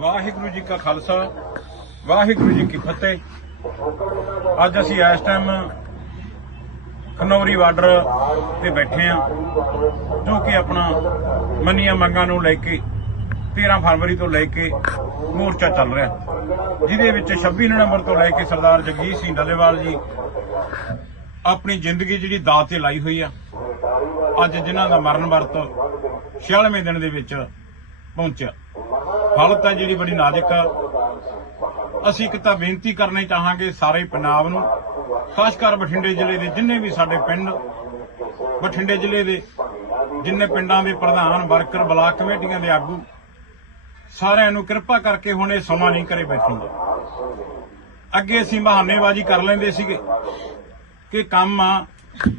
ਵਾਹਿਗੁਰੂ ਜੀ ਕਾ ਖਾਲਸਾ, ਵਾਹਿਗੁਰੂ ਜੀ ਕੀ ਫਤਿਹ। ਅੱਜ ਅਸੀਂ ਇਸ ਟਾਈਮ ਖਨੌਰੀ ਬਾਰਡਰ ਤੇ ਬੈਠੇ ਆ ਜੋ ਕਿ ਆਪਣਾ ਮੰਨੀਆਂ ਮੰਗਾਂ ਨੂੰ ਲੈ ਕੇ 13 ਫਰਵਰੀ ਤੋਂ ਲੈ ਕੇ ਮੋਰਚਾ ਚੱਲ ਰਿਹਾ। ਜਿਹਦੇ ਵਿੱਚ 26 ਨਵੰਬਰ ਤੋਂ ਲੈ ਕੇ ਸਰਦਾਰ ਜਗਜੀਤ ਸਿੰਘ ਡੱਲੇਵਾਲ ਜੀ ਆਪਣੀ ਜ਼ਿੰਦਗੀ ਜਿਹੜੀ ਦਾਅ ਤੇ ਲਾਈ ਹੋਈ ਆ, ਅੱਜ ਜਿਨ੍ਹਾਂ ਦਾ ਮਰਨ ਵਰਤ 96ਵੇਂ ਦਿਨ ਦੇ ਵਿੱਚ ਪਹੁੰਚਿਆ। ਹਾਲਤ ਹੈ ਜਿਹੜੀ ਬੜੀ ਨਾਜ਼ੁਕ ਆ। ਅਸੀਂ ਇੱਕ ਤਾਂ ਬੇਨਤੀ ਕਰਨੀ ਚਾਹਾਂਗੇ ਸਾਰੇ ਪੰਜਾਬ ਨੂੰ, ਖਾਸ ਕਰ ਬਠਿੰਡੇ ਜ਼ਿਲ੍ਹੇ ਦੇ ਜਿੰਨੇ ਵੀ ਸਾਡੇ ਪਿੰਡ, ਬਠਿੰਡੇ ਜ਼ਿਲ੍ਹੇ ਦੇ ਜਿੰਨੇ ਪਿੰਡਾਂ ਦੇ ਪ੍ਰਧਾਨ, ਵਰਕਰ, ਬਲਾਕ ਕਮੇਟੀਆਂ ਦੇ ਆਗੂ, ਸਾਰਿਆਂ ਨੂੰ ਕਿਰਪਾ ਕਰਕੇ ਹੁਣ ਇਹ ਸਮਾਂ ਨਹੀਂ ਕਰੇ ਬੈਠੂਗਾ ਅੱਗੇ ਅਸੀਂ ਬਹਾਨੇਬਾਜ਼ੀ ਕਰ ਲੈਂਦੇ ਸੀਗੇ ਕਿ ਕੰਮ ਆ,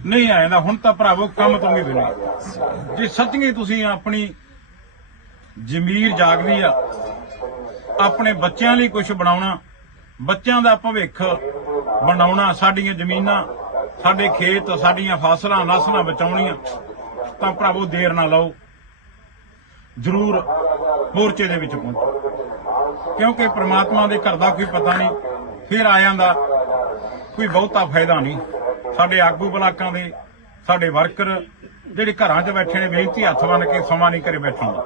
ਨਹੀਂ ਆ ਹੁਣ ਤਾਂ ਭਰਾਵੋ ਕੰਮ ਤੋਂ ਵੀ ਬਿਨਾਂ ਜੇ ਸੱਚੀ ਤੁਸੀਂ ਆਪਣੀ ਜ਼ਮੀਰ ਜਾਗਦੀ ਆ। ਆਪਣੇ ਬੱਚਿਆਂ ਲਈ ਕੁਝ ਬਣਾਉਣਾ, ਬੱਚਿਆਂ ਦਾ ਭਵਿੱਖ ਬਣਾਉਣਾ, ਸਾਡੀਆਂ ਜ਼ਮੀਨਾਂ, ਸਾਡੇ ਖੇਤ, ਸਾਡੀਆਂ ਫਸਲਾਂ, ਨਸਲਾਂ ਬਚਾਉਣੀਆਂ, ਤਾਂ ਭਰਾਵੋ ਦੇਰ ਨਾ ਲਾਓ। ਜ਼ਰੂਰ ਮੋਰਚੇ ਦੇ ਵਿੱਚ ਪਹੁੰਚੋ। ਕਿਉਂਕਿ ਪ੍ਰਮਾਤਮਾ ਦੇ ਘਰ ਦਾ ਕੋਈ ਪਤਾ ਨਹੀਂ, ਫਿਰ ਆਇਆਂ ਦਾ ਕੋਈ ਬਹੁਤਾ ਫਾਇਦਾ ਨਹੀਂ। ਸਾਡੇ ਆਗੂ ਬਲਾਕਾਂ ਦੇ, ਸਾਡੇ ਵਰਕਰ, ਜਿਹੜੇ ਘਰਾਂ 'ਚ ਬੈਠੇ ਨੇ, ਬੇਨਤੀ ਹੱਥ ਬੰਨ ਕੇ ਸਮਾਂ ਨਹੀਂ ਕਰੇ ਬੈਠੂਗਾ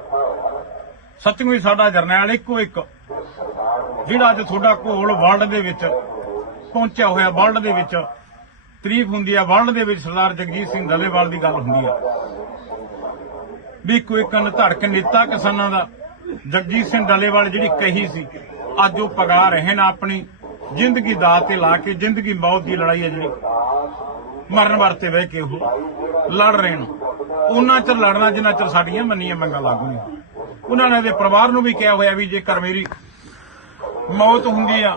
ਸੱਚਮੁੱਚ ਸਾਡਾ ਜਰਨੈਲ ਇੱਕੋ ਇੱਕ, ਜਿਹੜਾ ਅੱਜ ਤੁਹਾਡਾ ਘੋਲ ਵਰਲਡ ਦੇ ਵਿੱਚ ਪਹੁੰਚਿਆ ਹੋਇਆ, ਵਰਲਡ ਦੇ ਵਿੱਚ ਤਾਰੀਫ ਹੁੰਦੀ ਆ, ਵਰਲਡ ਦੇ ਵਿੱਚ ਸਰਦਾਰ ਜਗਜੀਤ ਸਿੰਘ ਡੱਲੇਵਾਲ ਦੀ ਗੱਲ ਹੁੰਦੀ ਆ। ਵੀ ਕੋਈ ਕੰਨ ਧੜਕ ਨੇਤਾ ਕਿਸਾਨਾਂ ਦਾ, ਜਗਜੀਤ ਸਿੰਘ ਡੱਲੇਵਾਲ ਜਿਹੜੀ ਕਹੀ ਸੀ, ਅੱਜ ਉਹ ਪਗਾ ਰਹੇ ਨੇ ਆਪਣੀ, ਜ਼ਿੰਦਗੀ ਦਾ ਤੇ ਲਾ ਕੇ ਜ਼ਿੰਦਗੀ ਮੌਤ ਦੀ ਲੜਾਈ ਹੈ ਜਿਹੜੀ, ਮਰਨ ਵਰਤੇ ਬਹਿ ਕੇ ਉਹ ਲੜ ਰਹੇ ਨੇ। ਉਹਨਾਂ ਚਿਰ ਲੜਨਾ ਜਿੰਨਾ ਚਿਰ ਸਾਡੀਆਂ ਮੰਨੀਆਂ ਮੰਗਾਂ ਲਾਗੂ ਨਹੀਂ। ਉਹਨਾਂ ਨੇ ਦੇ ਪਰਿਵਾਰ ਨੂੰ ਵੀ ਕਿਹਾ ਹੋਇਆ ਵੀ ਜੇਕਰ ਮੇਰੀ ਮੌਤ ਹੁੰਦੀ ਆ,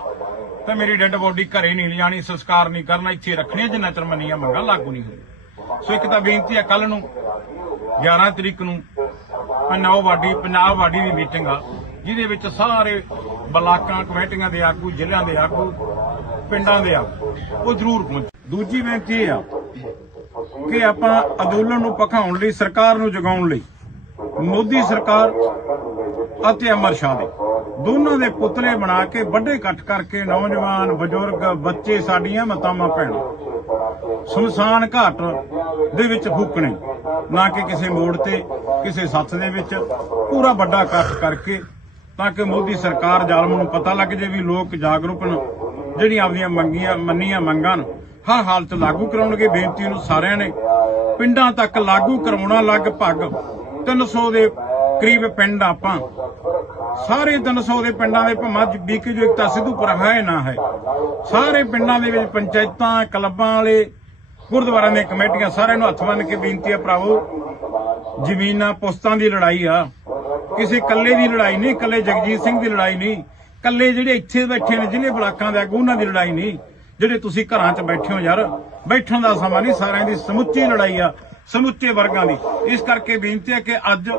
ਤਾਂ ਮੇਰੀ ਡੈੱਡ ਬੋਡੀ ਘਰੇ ਨਹੀਂ ਲਿਜਾਣੀ, ਸੰਸਕਾਰ ਨਹੀਂ ਕਰਨਾ, ਇੱਥੇ ਰੱਖਣੀ ਜਿੰਨਾ ਚਿਰ ਮੰਨੀਆਂ ਮੰਗਾਂ ਲਾਗੂ ਨਹੀਂ ਹੁੰਦੀਆਂ। ਸੋ ਇੱਕ ਤਾਂ ਬੇਨਤੀ ਆ ਕੱਲ ਨੂੰ 11 ਤਰੀਕ ਨੂੰ ਨੌ ਵਾਡੀ ਪੰਜਾਬ ਵਾਡੀ ਦੀ ਮੀਟਿੰਗ ਆ, ਜਿਹਦੇ ਵਿੱਚ ਸਾਰੇ ਬਲਾਕਾਂ, ਕਮੇਟੀਆਂ ਦੇ ਆਗੂ, ਜ਼ਿਲ੍ਹਿਆਂ ਦੇ ਆਗੂ, ਪਿੰਡਾਂ ਦੇ ਆਗੂ, ਉਹ ਜ਼ਰੂਰ ਪਹੁੰਚ ਦੂਜੀ ਬੇਨਤੀ ਇਹ ਆ ਕਿ ਆਪਾਂ ਅੰਦੋਲਨ ਨੂੰ ਪਖਾਉਣ ਲਈ, ਸਰਕਾਰ ਨੂੰ ਜਗਾਉਣ ਲਈ ਮੋਦੀ ਸਰਕਾਰ ਅਤੇ ਅਮਰ ਸ਼ਾਹ ਦੇ। ਦੋਨਾਂ ਦੇ ਪੁਤਲੇ ਬਣਾ ਕੇ ਵੱਡੇ ਇਕੱਠ ਕਰਕੇ ਨੌਜਵਾਨ, ਬਜ਼ੁਰਗ, ਬੱਚੇ ਸਾਡੀਆਂ ਮਤਾਵਾਂ ਭੈਣਾਂ। ਸੁਨਸਾਨ ਘਾਟ ਦੇ ਵਿੱਚ ਫੂਕਣੇ, ਨਾ ਕਿ ਕਿਸੇ ਮੋੜ ਤੇ, ਕਿਸੇ ਸੱਥ ਦੇ ਵਿੱਚ। ਪੂਰਾ ਵੱਡਾ ਇਕੱਠ ਕਰਕੇ ਤਾਂ ਕਿ ਮੋਦੀ ਸਰਕਾਰ ਜ਼ਾਲਮ ਨੂੰ ਪਤਾ ਲੱਗ ਜੇ ਵੀ ਲੋਕ ਜਾਗਰੂਕ ਨੇ ਜਿਹੜੀਆਂ ਆਪਣੀਆਂ ਮੰਗੀਆਂ, ਮੰਨੀਆਂ ਮੰਗਾਂ ਹਰ ਹਾਲਤ ਲਾਗੂ ਕਰਾਉਣਗੇ, ਬੇਨਤੀ ਨੂੰ ਸਾਰਿਆਂ ਨੇ। ਪਿੰਡਾਂ ਤੱਕ ਲਾਗੂ ਕਰਾਉਣਾ ਲਗਭਗ 300 ਦੇ ਕਰੀਬ ਪਿੰਡ ਆਪਾਂ। ਸਾਰੇ 300 ਦੇ ਪਿੰਡਾਂ ਦੇ ਭਾਵੇਂ ਬੀਕੇ ਜੋ ਇਕਤਾ ਸਿੱਧੂਪੁਰ ਹੈ ਨਾ ਹੈ। ਸਾਰੇ ਪਿੰਡਾਂ ਦੇ ਵਿੱਚ ਪੰਚਾਇਤਾਂ, ਕਲੱਬਾਂ ਵਾਲੇ, ਗੁਰਦੁਆਰਿਆਂ ਦੀਆਂ ਕਮੇਟੀਆਂ ਸਾਰਿਆਂ ਨੂੰ ਹੱਥ ਬੰਨ੍ਹ ਕੇ ਬੇਨਤੀ ਹੈ ਭਰਾਵੋ, ਜ਼ਮੀਨਾਂ ਪੁਸਤਾਂ ਦੀ ਲੜਾਈ ਆ। ਕਿਸੇ ਕੱਲੇ ਦੀ ਲੜਾਈ ਨਹੀਂ ਕੱਲੇ ਜਗਜੀਤ ਸਿੰਘ ਦੀ ਲੜਾਈ ਨਹੀਂ ਕੱਲੇ ਜਿਹੜੇ ਇੱਥੇ ਬੈਠੇ ਨੇ ਜ਼ਿਲ੍ਹੇ ਬਲਾਕਾਂ ਦੇ ਆਗੂ, ਉਹਨਾਂ ਦੀ ਲੜਾਈ ਨਹੀਂ, ਜਿਹੜੇ ਤੁਸੀਂ ਘਰਾਂ 'ਚ ਬੈਠੇ ਹੋ ਯਾਰ, ਬੈਠਣ ਦਾ ਸਮਾਂ ਨਹੀਂ, ਸਾਰਿਆਂ ਦੀ ਸਮੁੱਚੀ ਲੜਾਈ ਆ। ਸਮੁੱਚੇ ਵਰਗਾਂ ਦੀ। ਇਸ ਕਰਕੇ ਬੇਨਤੀ ਹੈ ਕਿ ਅੱਜ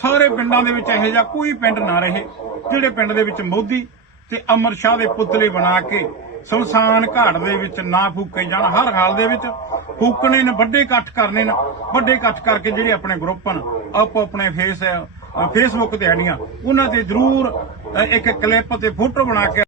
ਸਾਰੇ ਪਿੰਡਾਂ ਦੇ ਵਿੱਚ ਇਹੋ ਜਿਹਾ ਕੋਈ ਪਿੰਡ ਨਾ ਰਹੇ, ਜਿਹੜੇ ਪਿੰਡ ਦੇ ਵਿੱਚ ਮੋਦੀ ਤੇ ਅਮਰ ਸ਼ਾਹ ਦੇ ਪੁਤਲੇ ਬਣਾ ਕੇ ਸ਼ਮਸ਼ਾਨ ਘਾਟ ਦੇ ਵਿੱਚ ਨਾ ਫੂਕੇ ਜਾਣ, ਹਰ ਹਾਲ ਦੇ ਵਿੱਚ ਫੂਕਣੇ ਨੇ, ਵੱਡੇ ਇਕੱਠ ਕਰਨੇ ਨੇ, ਵੱਡੇ ਇਕੱਠ ਕਰਕੇ ਜਿਹੜੇ ਆਪਣੇ ਗਰੁੱਪ ਹਨ, ਆਪੋ ਆਪਣੇ ਫੇਸ ਫੇਸਬੁੱਕ ਤੇ ਆਈਡੀਆਂ ਉਹਨਾਂ ਤੇ ਜ਼ਰੂਰ ਇੱਕ ਕਲਿੱਪ ਤੇ ਫੋਟੋ ਬਣਾ ਕੇ